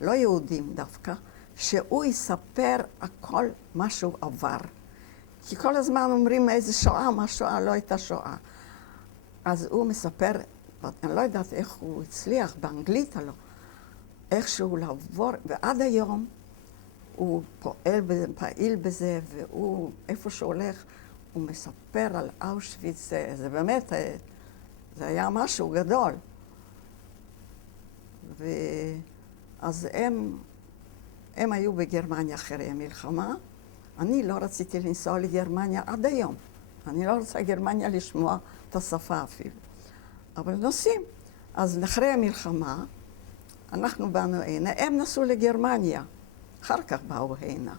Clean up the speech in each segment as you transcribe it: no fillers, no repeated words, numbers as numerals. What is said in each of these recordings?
לא יהודים דווקא, שהוא יספר הכל מה שהוא עבר. כי כל הזמן אומרים איזה שואה, מה שואה, לא הייתה שואה. אז הוא מספר, אני לא יודעת איך הוא הצליח, באנגלית הלא, איכשהו לעבור, ועד היום הוא פעיל בזה, והוא, איפה שהוא הולך, הוא מספר על אושוויץ, זה באמת, זה היה משהו גדול. ואז הם היו בגרמניה אחרי המלחמה. אני לא רציתי לנסוע לגרמניה עד היום. אני לא רוצה גרמניה לשמוע את השפה אפילו. אבל נוסעים. אז אחרי המלחמה, אנחנו באנו הנה, הם נסעו לגרמניה. אחר כך באו הנה.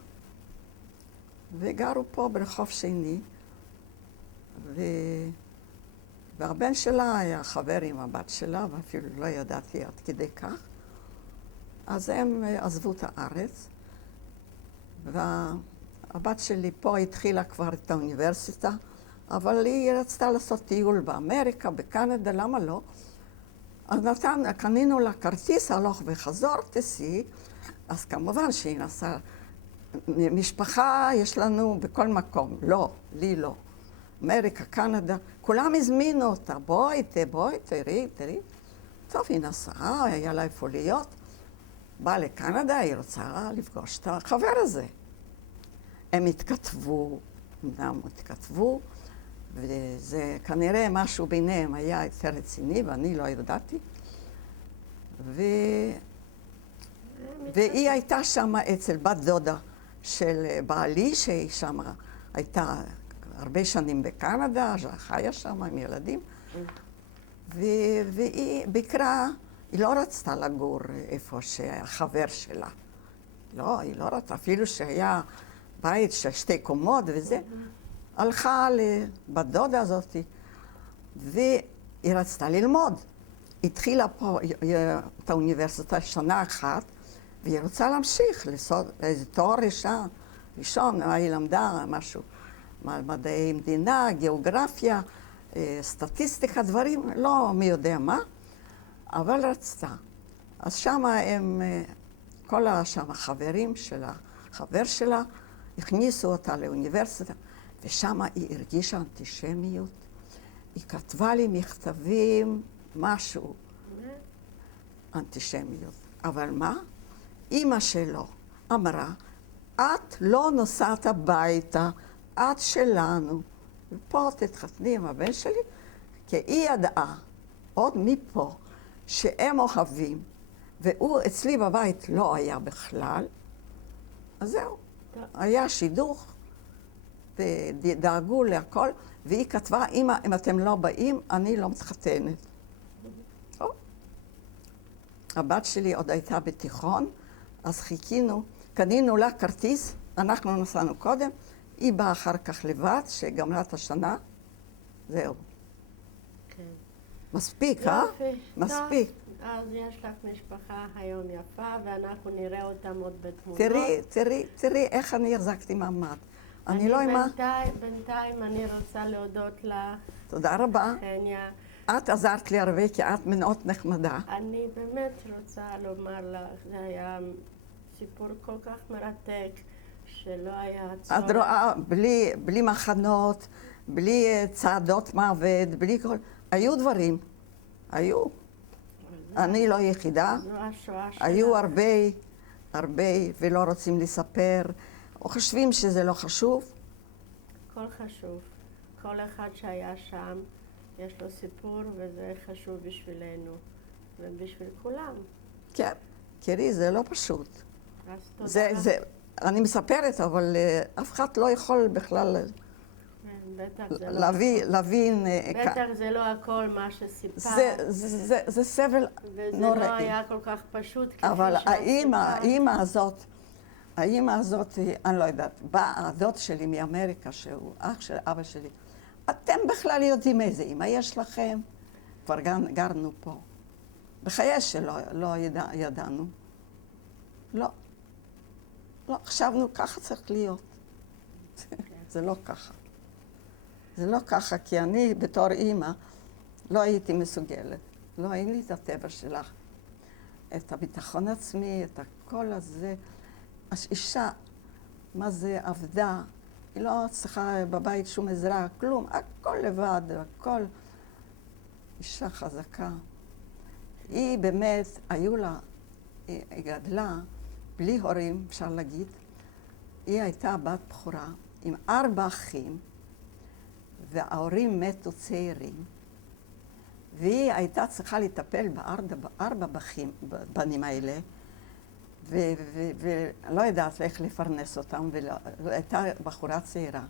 וגרו פה ברחוב שני. והבן שלה היה חבר עם הבת שלה, ואפילו לא ידעתי עד כדי כך. אז הם עזבו את הארץ, והבת שלי פה התחילה כבר את האוניברסיטה, אבל היא רצתה לעשות טיול באמריקה, בקנדה, למה לא? אז קנינו לה כרטיס הלוך וחזור, תסי, אז כמובן שהיא נסעה, משפחה יש לנו בכל מקום, לא, לי לא. אמריקה, קנדה, כולם הזמינו אותה, בואי, תראי. טוב, היא נסעה, היה לה איפה להיות. באה לקנדה, היא רוצה לפגוש את החבר הזה. הם התכתבו, וזה כנראה משהו ביניהם היה יותר רציני, ואני לא ידעתי. והיא הייתה שם אצל בת דודה של בעלי, שהיא שם הייתה הרבה שנים בקנדה, חיה שם עם ילדים. והיא ביקרה, היא לא רצתה לגור איפה שהחבר שלה. לא, היא לא רצתה, אפילו שהיה בית של 2 קומות וזה. הלכה לבת דודה הזאת, והיא רצתה ללמוד. התחילה פה את האוניברסיטה שנה אחת, והיא רוצה להמשיך לעשות איזה תואר ראשון, היא למדה משהו, מדעי מדינה, גיאוגרפיה, סטטיסטיקה, דברים, לא מי יודע מה, אבל רצתה. אז שם הם, כל שם החברים של החבר שלה, הכניסו אותה לאוניברסיטה, ושם היא הרגישה אנטישמיות. היא כתבה לי מכתבים, משהו, אנטישמיות. אבל מה? אמא שלו אמרה, את לא נוסעת הביתה, את שלנו. ופה תתחתני עם הבן שלי, כי היא ידעה, עוד מפה, שהם אוהבים, והוא אצלי בבית לא היה בכלל, אז זהו. היה שידוך, ודאגו להכל, והיא כתבה, אמא, אם אתם לא באים, אני לא מתחתנת. הבת שלי עוד הייתה בתיכון, אז חיכינו, קנינו לה כרטיס, אנחנו נסענו קודם, היא באה אחר כך לבד, שגמרה את השנה, זהו. כן. מספיק, אה? מספיק. אז יש לך משפחה היום יפה, ואנחנו נראה אותם עוד בתמונות. תראי איך אני החזקתי מעמד. אני לא אימה... בינתיים אני רוצה להודות לך. תודה רבה. חניה. את עזרת לי הרבה, כי את מאוד נחמדה. אני באמת רוצה לומר לך, זה היה סיפור כל כך מרתק, שלא היה צורך. את רואה, בלי מחנות, בלי צעדות מוות, בלי כל... היו דברים. היו. אני לא יחידה. זו השואה שלך. היו הרבה, ולא רוצים לספר, או חושבים שזה לא חשוב. הכל חשוב. כל אחד שהיה שם, יש לו סיפור, וזה חשוב בשבילנו, ובשביל כולם. כן, תראי, זה לא פשוט. אז תודה. אני מספרת, אבל אף אחד לא יכול בכלל להבין. בטח זה לא הכל מה שסיפרת. זה סבל נוראי. וזה לא היה כל כך פשוט כפי אבל שסיפרת. האמא הזאת, אני לא יודעת, באה הדוד שלי מאמריקה, שהוא אח של אבא שלי. אתם בכלל יודעים איזה אמא יש לכם? כבר גרנו פה. בחיי שלא ידענו. לא. לא, חשבנו, ככה צריך להיות. זה לא ככה. זה לא ככה, כי אני בתור אימא לא הייתי מסוגלת. לא, אין לי את הטבע שלך. את הביטחון עצמי, את הכל הזה. אישה, מה זה עבדה, היא לא צריכה בבית שום עזרה, כלום, הכל לבד, הכל. אישה חזקה. היא באמת, היו לה, היא גדלה בלי הורים, אפשר להגיד. היא הייתה בת בכורה עם 4 אחים, וההורים מתו צעירים, והיא הייתה צריכה לטפל ב4 בנים האלה, ולא יודעת איך לפרנס אותם, והייתה בחורה צעירה.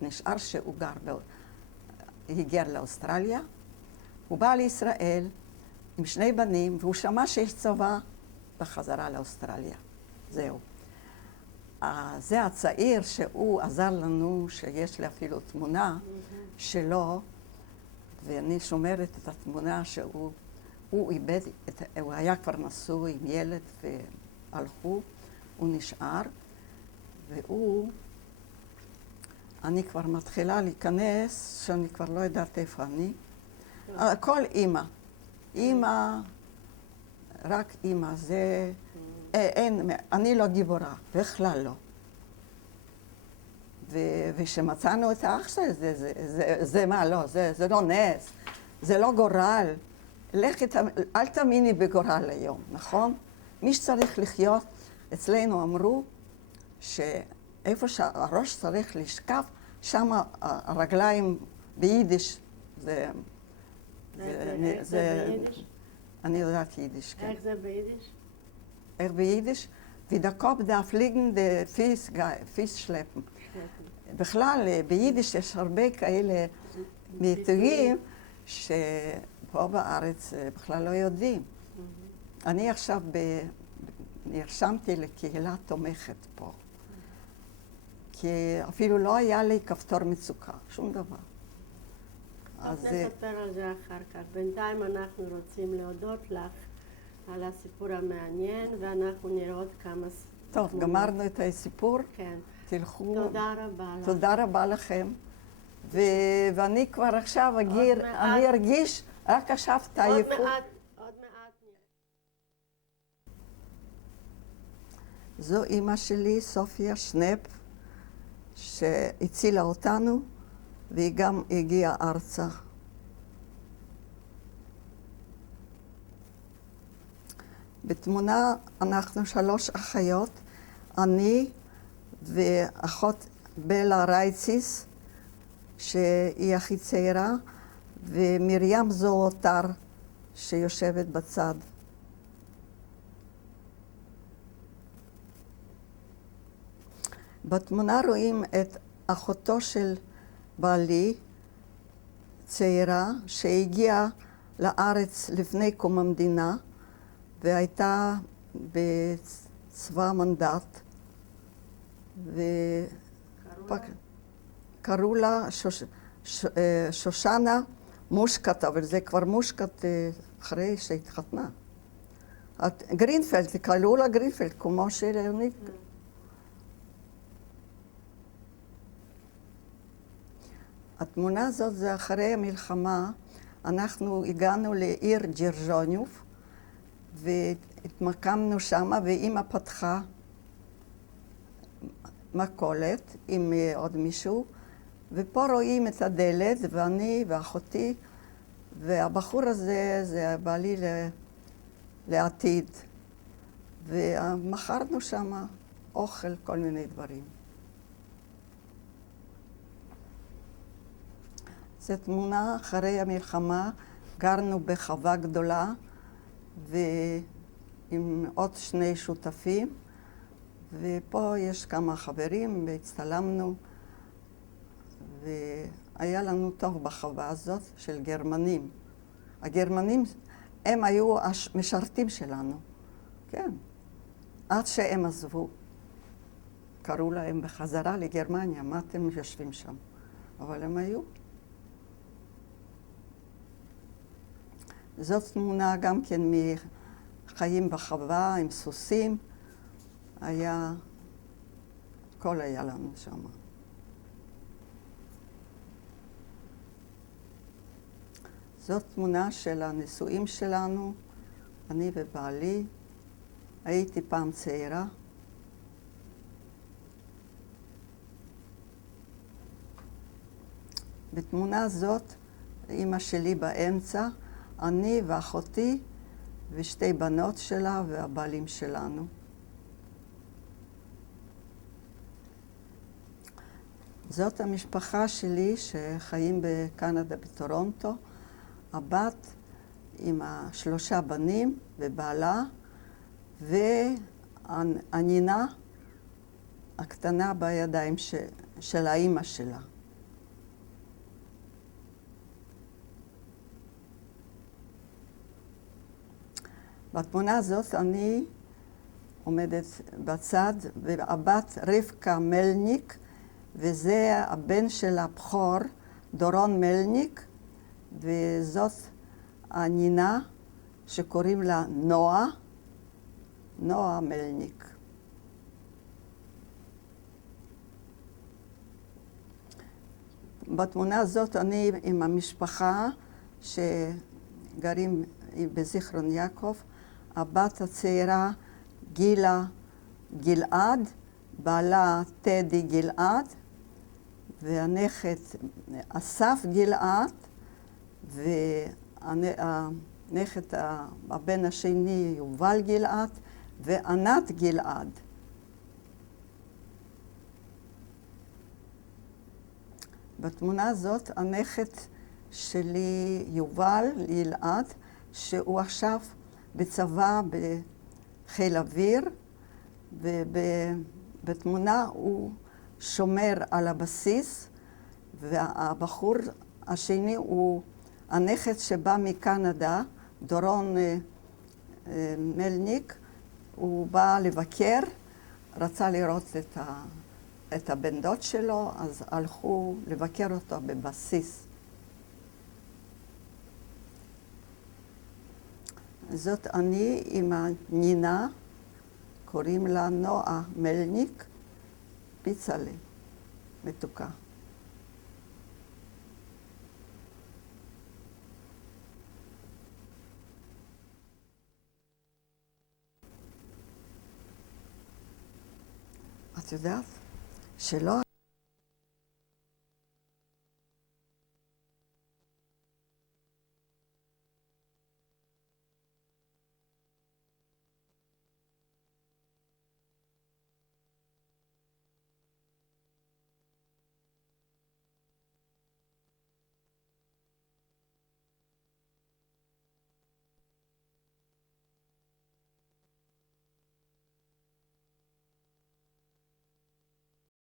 נשאר שהוא הגיע לאוסטרליה, הוא בא לישראל עם 2 בנים, והוא שמע שיש צבא בחזרה לאוסטרליה. זהו. זה הצעיר שהוא עזר לנו, שיש לי אפילו תמונה שלו, ואני שומרת את התמונה שהוא איבד, הוא היה כבר נשוי עם ילד והלכו, הוא נשאר, אני כבר מתחילה להיכנס, שאני כבר לא יודעת איפה אני. כל אימא, רק אימא, זה, אני לא גיבורה, בכלל לא. ושמצאנו את האח שלי, זה מה, לא, זה לא נס, זה לא גורל. אל תאמיני בגורל היום, נכון? מי שצריך לחיות, אצלנו אמרו שאיפה שהראש צריך לשכב, שם הרגליים ביידיש, זה ביידיש? אני יודעת יידיש, כן. איך זה ביידיש? איך ביידיש? Wie der Kopf darf liegen, der Fies schleppen. בכלל, ביידיש יש הרבה כאלה ביטויים שפה בארץ בכלל לא יודעים. אני עכשיו נרשמתי לקהילה תומכת פה, כי אפילו לא היה לי כפתור מצוקה, שום דבר. אז נספר על זה אחר כך. בינתיים אנחנו רוצים להודות לך על הסיפור המעניין, ואנחנו נראה עוד כמה סיפורים. טוב, גמרנו את הסיפור. כן. תלכו. תודה רבה לך. תודה רבה לכם. ואני כבר עכשיו אני ארגיש, רק עכשיו תעייפו. עוד מעט נראה. זו אימא שלי, סופיה שנפ, שהצילה אותנו, והיא גם הגיעה ארצה. בתמונה אנחנו 3 אחיות, אני ואחות בלה רייציס, שהיא הכי צעירה, ומרים זולוטר, שיושבת בצד. בתמונה רואים את אחותו של בעלי, צעירה, שהגיעה לארץ לפני קום המדינה, והייתה בצבא המנדט, וקראו לה שושנה מושקת, אבל זה כבר מושקת אחרי שהתחתנה. גרינפלד, קראו לה גרינפלד, כמו שלאונית. התמונה הזאת זה אחרי המלחמה, אנחנו הגענו לעיר ג'ירג'וניוב, והתמקמנו שמה, ואמא פתחה מכולת עם עוד מישהו, ופה רואים את הדלת, ואני ואחותי, והבחור הזה, זה בעלי לעתיד. ומכרנו שמה אוכל, כל מיני דברים. זו תמונה אחרי המלחמה, גרנו בחווה גדולה, ועם עוד 2 שותפים, ופה יש כמה חברים, והצטלמנו, והיה לנו טוב בחווה הזאת של גרמנים. הגרמנים, הם היו המשרתים שלנו, כן, עד שהם עזבו. קראו להם בחזרה לגרמניה, מה אתם יושבים שם? אבל הם היו. זאת תמונה גם כן מחיים בחווה עם סוסים. הכל היה לנו שם. זאת תמונה של הנישואים שלנו, אני ובעלי. הייתי פעם צעירה. בתמונה זאת, אמא שלי באמצע, אני ואחותי ושתי בנות שלה והבעלים שלנו. זאת המשפחה שלי שחיים בקנדה, בטורונטו. הבת עם 3 בנים ובעלה, והנינה הקטנה בידיים של האימא שלה. בתמונה הזאת אני עומדת בצד, והבת רבקה מלניק, וזה הבן של הבכור, דורון מלניק, וזאת הנינה שקוראים לה נועה מלניק. בתמונה הזאת אני עם המשפחה שגרים בזיכרון יעקב, הבת הצעירה גילה גלעד, בעלה טדי גלעד, והנכד אסף גלעד, והנכד הבן השני יובל גלעד, וענת גלעד. בתמונה הזאת הנכד שלי יובל גלעד, שהוא עכשיו בצבא בחיל אוויר, ובתמונה הוא שומר על הבסיס, והבחור השני הוא הנכד שבא מקנדה, דורון מלניק. הוא בא לבקר, רצה לראות את הבן דוד שלו, אז הלכו לבקר אותו בבסיס. זאת אני עם הנינה, קוראים לה נועה מלניק, פיצלה, מתוקה. את יודעת שלא